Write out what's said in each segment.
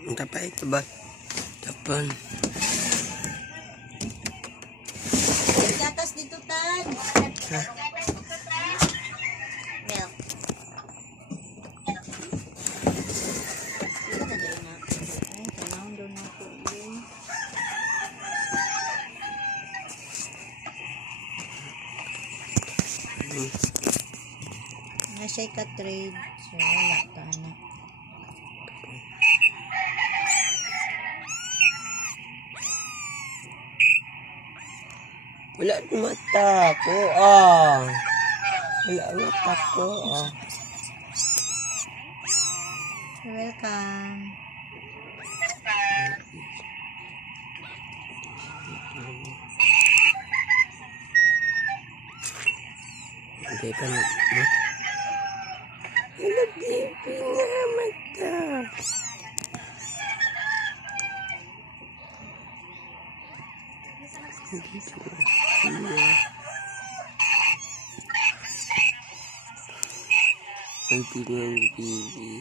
Tapay ito ba? Tapan. Gatas dito, Tan. Ha? Milk. Ay, tanawin doon ako. Nasa'y ka-trade. So, wala ka na. Wala ang mata ko, ah. Wala ang mata ko, ah. You're welcome. Hindi pa na. Wala baby nga mata. Hindi pa na. Baby nga baby.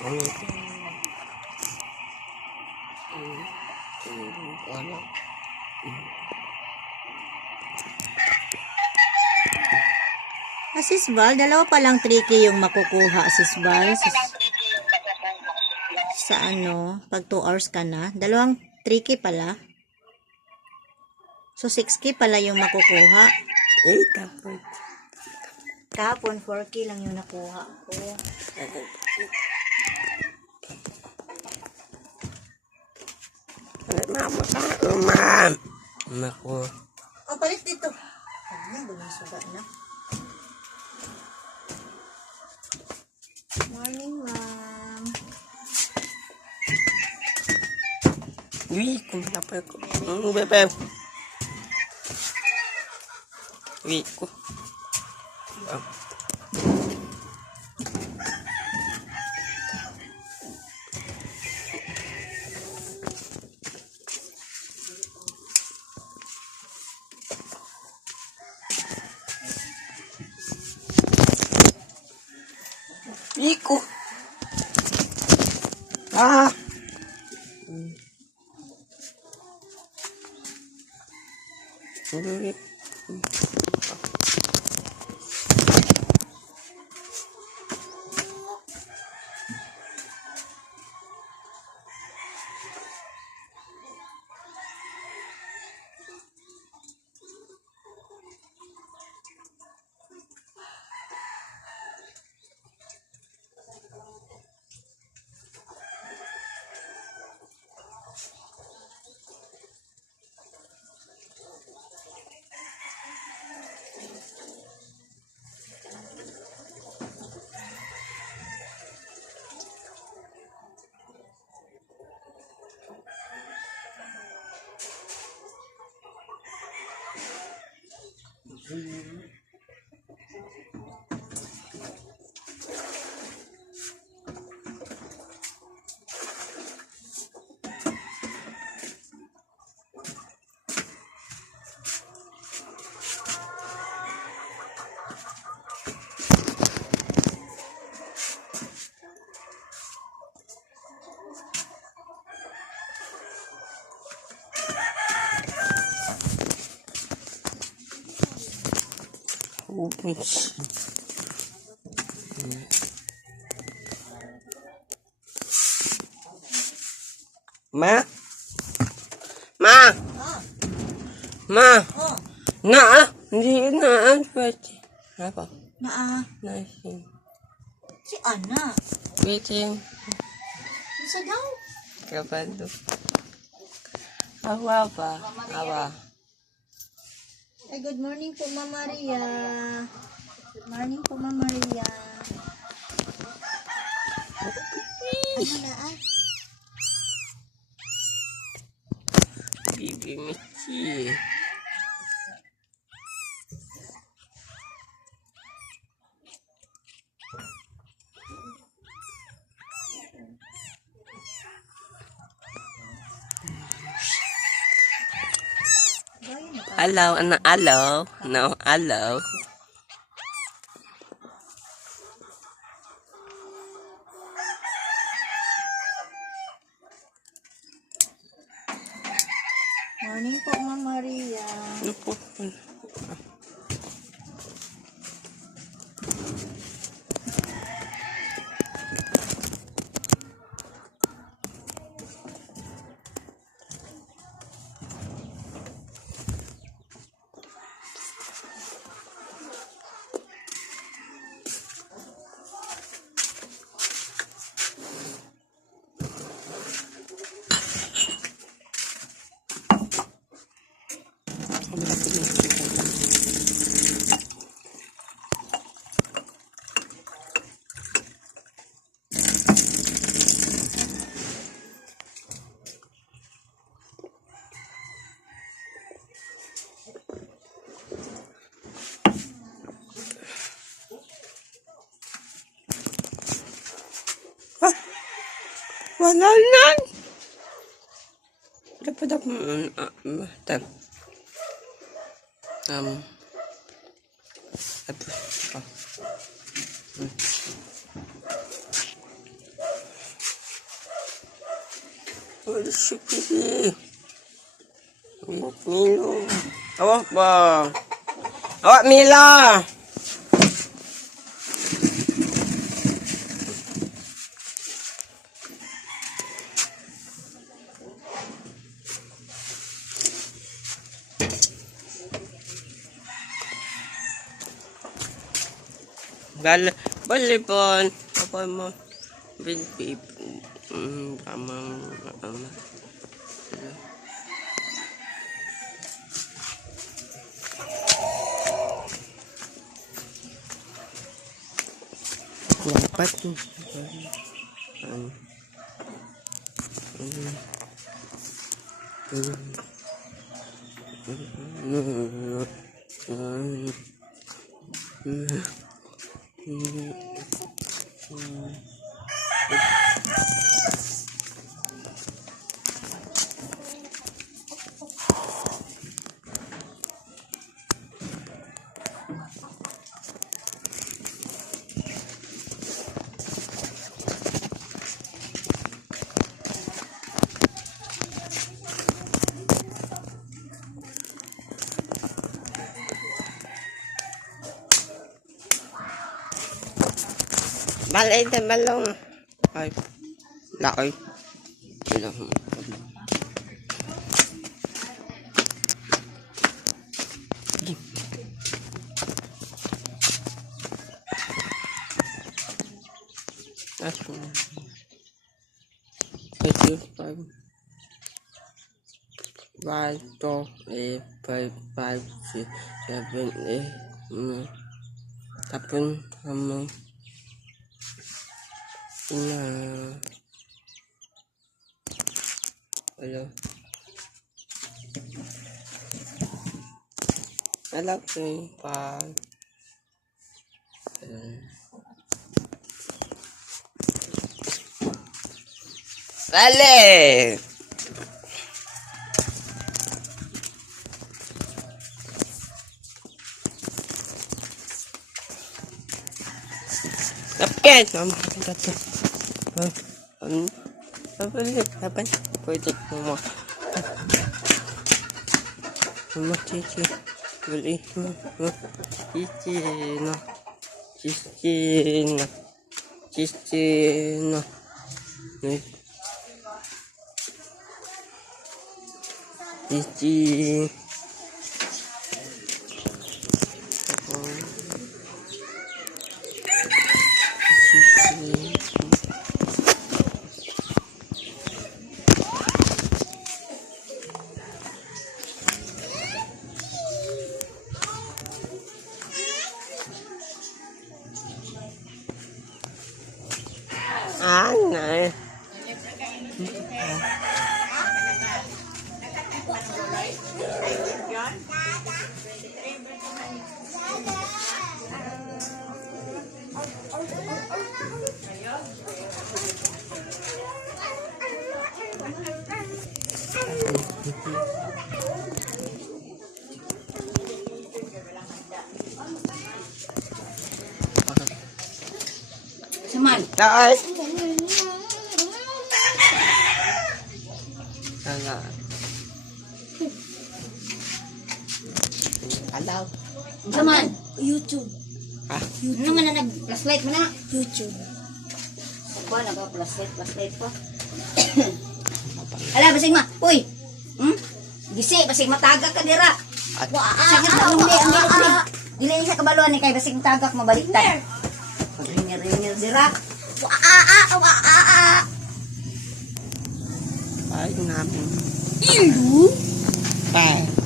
Ano ito? Ano? Sis Val, dalawa palang tricky yung makukuha, Sis Val. Sa ano, pag 2 hours ka na. Dalawang tricky pala. So, 6K pala yung makukuha. Eh, tapos. Kahapon, 4K lang yung nakuha ko. Mama ka, ma'am. Naku. Oh, palit dito. Ano, bulang suga na. Morning, ma'am. Uy, kumapay ko. Bebe. Uy, ko. Iko. Ah. Oops. Ma? Ma? Oh, Ma? oh. Na? Hindi na. Pwede. Apa? Naa. Nice. Si Ana. Waiting. Nasa daw? Grabando. Awa ba? Awa. Ay, good morning po, Mama Maria. Good morning po, Mama Maria. Ano na, ay? Bibi Michi. Alaw, ano, alaw? No, alaw. Morning po, Ma'am Maria. Ano po? Wala na. Dapat ako matan. Wala siya pili. Milo. Awak ba? Awak Mila. Balipon. Apa mo? Baby. Ama. Dapat. Balay na balong. Ay. Lakoy. That's one. 1, 2, 3, 4, 5, 6, 7, 8, tapon naman na hello alam ko yung pag Vale! Tapos, mama, tapos. Kapan? Pwede mo. Mama, chichi. Beli. Chichi, no. Chichi, no. Chichi, no. Chichi. Này. Taas. Nga. Alaw. Kaman. YouTube. Ah, Ano man na nag-flashlight mo na? YouTube. Ako, nag-flashlight pa. Ala, basig ma. Uy! Gisi, basig mataga ka dira. Sakit na umli. Dili sa kabaluan ni kay basig mataga mabaliktad. Pag-ringir dira. ay namin. Ilu? Bye.